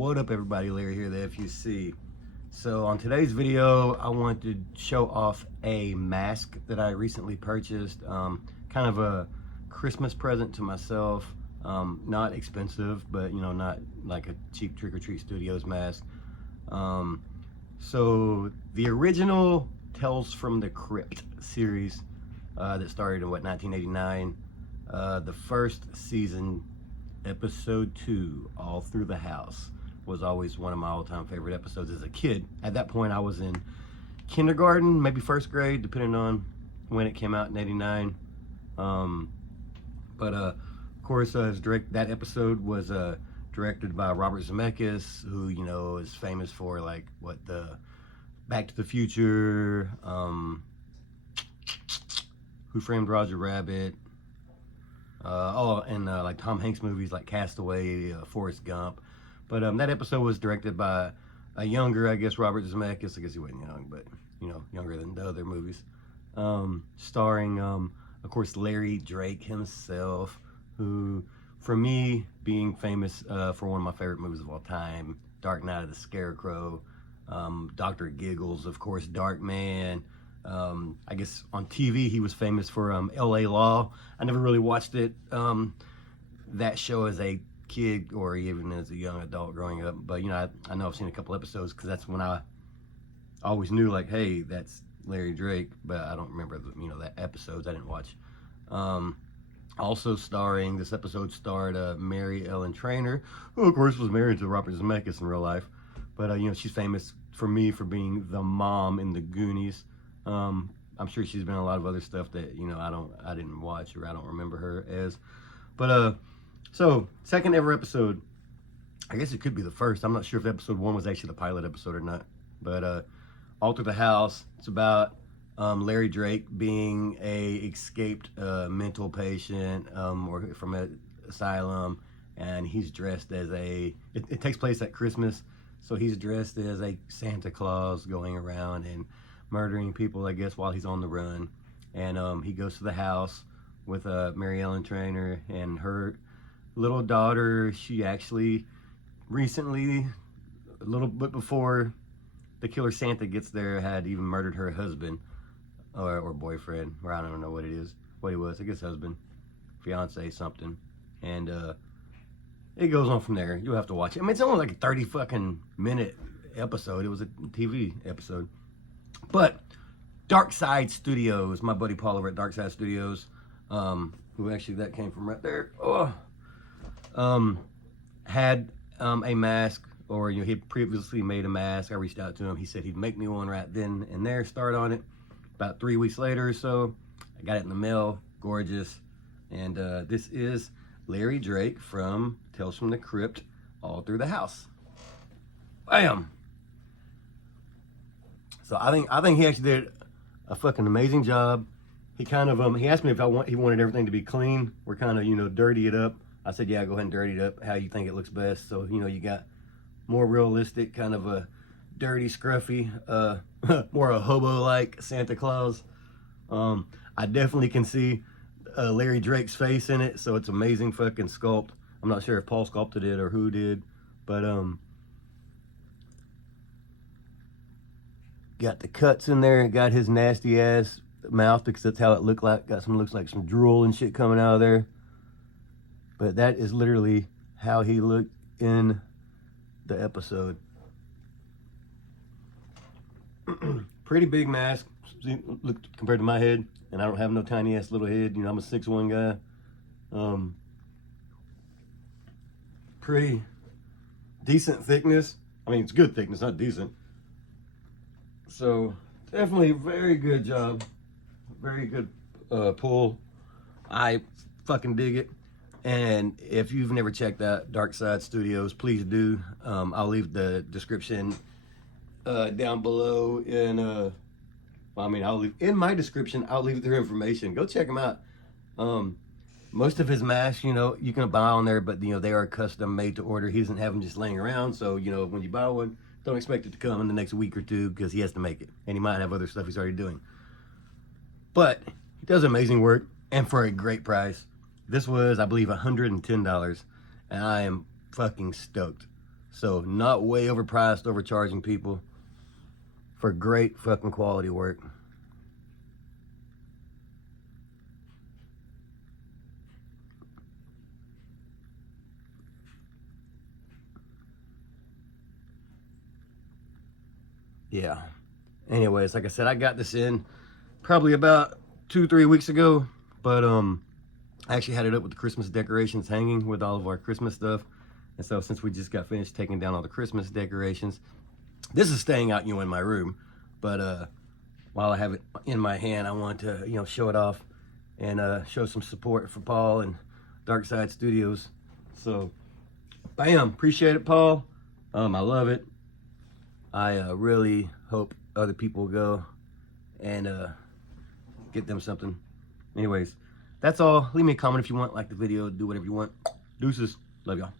What up, everybody? Larry here, the F.U.C. So on today's video, I want to show off a mask that I recently purchased. Kind of a Christmas present to myself. Not expensive, but you know, not like a cheap Trick or Treat Studios mask. So the original Tales from the Crypt series that started in 1989. The first season, episode 2, All Through the House, was always one of my all-time favorite episodes as a kid. At that point, I was in kindergarten, maybe first grade, depending on when it came out in '89. Of course, that episode was directed by Robert Zemeckis, who, you know, is famous for like the Back to the Future, Who Framed Roger Rabbit, and like Tom Hanks movies like Castaway, Forrest Gump. But that episode was directed by a younger, I guess, Robert Zemeckis. I guess he wasn't young, but you know, younger than the other movies. Starring, of course, Larry Drake himself, who, for me, being famous for one of my favorite movies of all time, Dark Knight of the Scarecrow, Dr. Giggles, of course, Dark Man. I guess on TV he was famous for L.A. Law. I never really watched it, that show as a kid or even as a young adult growing up, but you know, I know I've seen a couple episodes because that's when I always knew, like, hey, that's Larry Drake, but I don't remember the, you know, that episodes I didn't watch. Also starring, this episode starred Mary Ellen Trainor, who of course was married to Robert Zemeckis in real life, but you know, she's famous for me for being the mom in The Goonies. I'm sure she's been in a lot of other stuff that, you know, I didn't watch or I don't remember her as. But so second ever episode, I guess it could be the first. I'm not sure if episode 1 was actually the pilot episode or not. But All Through the House, it's about Larry Drake being a escaped mental patient or from an asylum, and he's dressed as it takes place at Christmas, so he's dressed as a Santa Claus going around and murdering people, I guess, while he's on the run. And he goes to the house with Mary Ellen Trainor and her little daughter. She actually recently, a little bit before the killer Santa gets there, had even murdered her husband or boyfriend, or I don't know what it is, what he was, I guess husband, fiance, something. And it goes on from there. You'll have to watch it. I mean, it's only like a 30 fucking minute episode. It was a TV episode. But Darkside Studios, my buddy Paul over at Darkside Studios, who actually, that came from right there, had a mask, or you know, he had previously made a mask. I reached out to him. He said he'd make me one right then and there, start on it. About 3 weeks later or so, I got it in the mail, gorgeous. And this is Larry Drake from Tales from the Crypt, All Through the House. Bam! So I think he actually did a fucking amazing job. He kind of he asked me if he wanted everything to be clean, or kind of, you know, dirty it up. I said, yeah, go ahead and dirty it up how you think it looks best. So, you know, you got more realistic, kind of a dirty, scruffy, more a hobo-like Santa Claus. I definitely can see Larry Drake's face in it, so it's amazing fucking sculpt. I'm not sure if Paul sculpted it or who did, but got the cuts in there, got his nasty ass mouth, because that's how it looked like. Looks like some drool and shit coming out of there. But that is literally how he looked in the episode. Pretty big mask, look, compared to my head, and I don't have no tiny ass little head. You know, I'm a 6'1" guy. Pretty decent thickness. I mean, it's good thickness, not decent. So definitely very good job, very good pull. I fucking dig it. And if you've never checked out Darkside Studios, please do. I'll leave the description down below in I'll leave in my description. I'll leave their information. Go check them out. Most of his masks, you know, you can buy on there, but you know, they are custom made to order. He doesn't have them just laying around, so you know, when you buy one, don't expect it to come in the next week or two, because he has to make it, and he might have other stuff he's already doing. But he does amazing work, and for a great price. This was, I believe, $110, and I am fucking stoked. So not way overpriced, overcharging people for great fucking quality work. Yeah. Anyways, like I said, I got this in probably about 2-3 weeks ago, but I actually had it up with the Christmas decorations hanging with all of our Christmas stuff. And so since we just got finished taking down all the Christmas decorations, this is staying out, in my room. But while I have it in my hand, I want to, show it off and show some support for Paul and Darkside Studios. So, bam, appreciate it, Paul. I love it. I really hope other people go and get them something. Anyways, that's all. Leave me a comment if you want, like the video, do whatever you want. Deuces. Love y'all.